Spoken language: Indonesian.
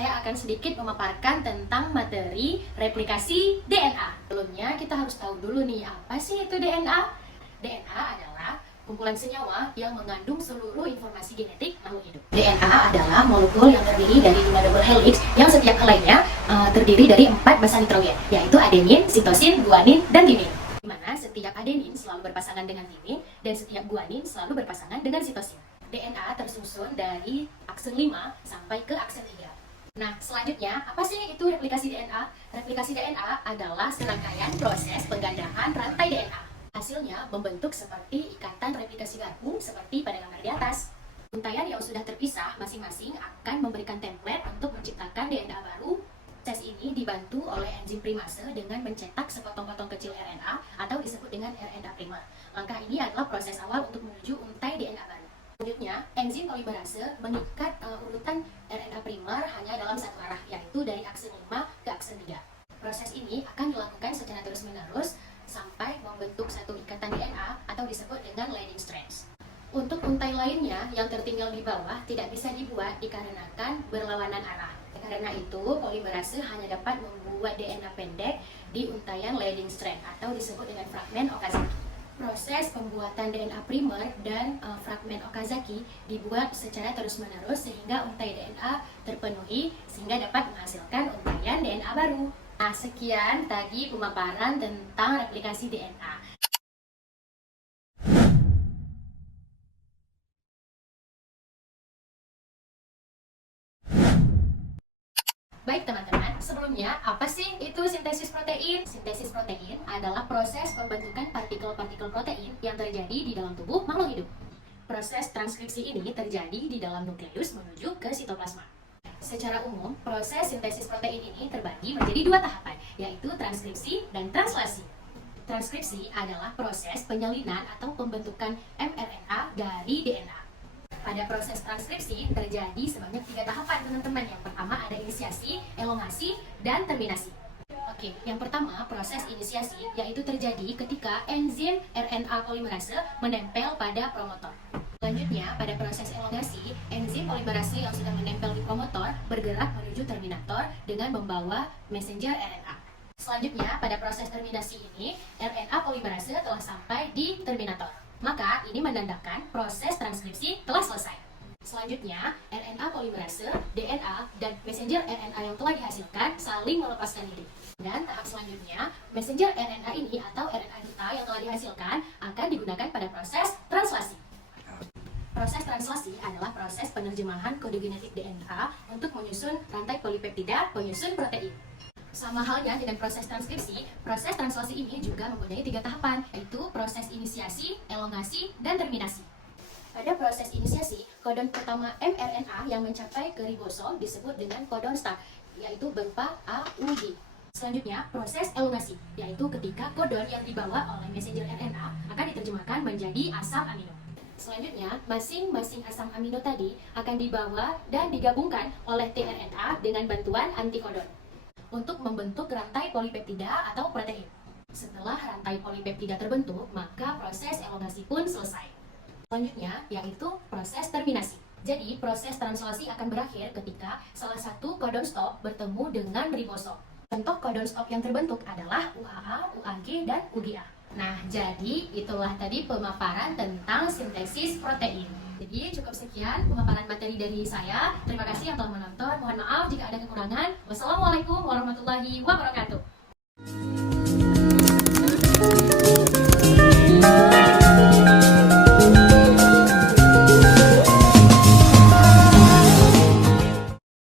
saya akan sedikit memaparkan tentang materi replikasi DNA. Sebelumnya kita harus tahu dulu nih, apa sih itu DNA? DNA adalah kumpulan senyawa yang mengandung seluruh informasi genetik makhluk hidup. DNA adalah molekul yang terdiri dari 5 double helix yang setiap helainya terdiri dari 4 basa nitrogen, yaitu adenin, sitosin, guanin, dan timin. Di mana setiap adenin selalu berpasangan dengan timin dan setiap guanin selalu berpasangan dengan sitosin. DNA tersusun dari aksen 5 sampai ke aksen 3. Nah, selanjutnya, apa sih itu replikasi DNA? Replikasi DNA adalah serangkaian proses penggandaan rantai DNA. Hasilnya membentuk seperti ikatan replikasi gabung seperti pada gambar di atas. Untaian yang sudah terpisah masing-masing akan memberikan template untuk menciptakan DNA baru. Proses ini dibantu oleh enzim primase dengan mencetak sepotong-potong kecil RNA atau disebut dengan RNA primer. Langkah ini adalah proses awal untuk menuju untai DNA baru. Selanjutnya, enzim polimerase mengikat urutan RNA primer hanya dalam satu arah, yaitu dari aksen 5 ke aksen 3. Proses ini akan dilakukan secara terus-menerus sampai membentuk satu ikatan DNA atau disebut dengan leading strands. Untuk untai lainnya yang tertinggal di bawah tidak bisa dibuat dikarenakan berlawanan arah. Karena itu, polimerase hanya dapat membuat DNA pendek di untaian leading strand atau disebut dengan fragmen Okazaki. Proses pembuatan DNA primer dan fragmen Okazaki dibuat secara terus-menerus sehingga untai DNA terpenuhi sehingga dapat menghasilkan untaian DNA baru. Nah, sekian tadi pemaparan tentang replikasi DNA. Baik teman-teman, sebelumnya apa sih itu sintesis protein? Sintesis protein adalah proses pembentukan partikel-partikel protein yang terjadi di dalam tubuh makhluk hidup. Proses transkripsi ini terjadi di dalam nukleus menuju ke sitoplasma. Secara umum, proses sintesis protein ini terbagi menjadi 2 tahapan, yaitu transkripsi dan translasi. Transkripsi adalah proses penyalinan atau pembentukan mRNA dari DNA. Pada proses transkripsi terjadi sebanyak 3 tahapan teman-teman. Yang pertama ada inisiasi, elongasi, dan terminasi. Oke, yang pertama proses inisiasi yaitu terjadi ketika enzim RNA polimerase menempel pada promotor. Selanjutnya pada proses elongasi, enzim polimerase yang sudah menempel di promotor bergerak menuju terminator dengan membawa messenger RNA. Selanjutnya pada proses terminasi ini, RNA polimerase telah sampai di terminator. Maka ini menandakan proses transkripsi telah selesai. Selanjutnya, RNA polimerase, DNA, dan messenger RNA yang telah dihasilkan saling melepaskan diri. Dan tahap selanjutnya, messenger RNA ini atau RNA duta yang telah dihasilkan akan digunakan pada proses translasi. Proses translasi adalah proses penerjemahan kode genetik DNA untuk menyusun rantai polipeptida penyusun protein. Sama halnya dengan proses transkripsi, proses translasi ini juga mempunyai 3 tahapan, yaitu proses inisiasi, elongasi, dan terminasi. Pada proses inisiasi, kodon pertama mRNA yang mencapai ke ribosom disebut dengan kodon start, yaitu berupa A, U, G. Selanjutnya, proses elongasi, yaitu ketika kodon yang dibawa oleh messenger RNA akan diterjemahkan menjadi asam amino. Selanjutnya, masing-masing asam amino tadi akan dibawa dan digabungkan oleh tRNA dengan bantuan antikodon untuk membentuk rantai polipeptida atau protein. Setelah rantai polipeptida terbentuk, maka proses elongasi pun selesai. Selanjutnya, yaitu proses terminasi. Jadi, proses translasi akan berakhir ketika salah satu kodon stop bertemu dengan ribosom. Contoh kodon stop yang terbentuk adalah UAA, UAG, dan UGA. Nah, jadi itulah tadi pemaparan tentang sintesis protein. Jadi cukup sekian pemaparan materi dari saya. Terima kasih yang telah menonton. Mohon maaf jika ada kekurangan. Wassalamualaikum warahmatullahi wabarakatuh.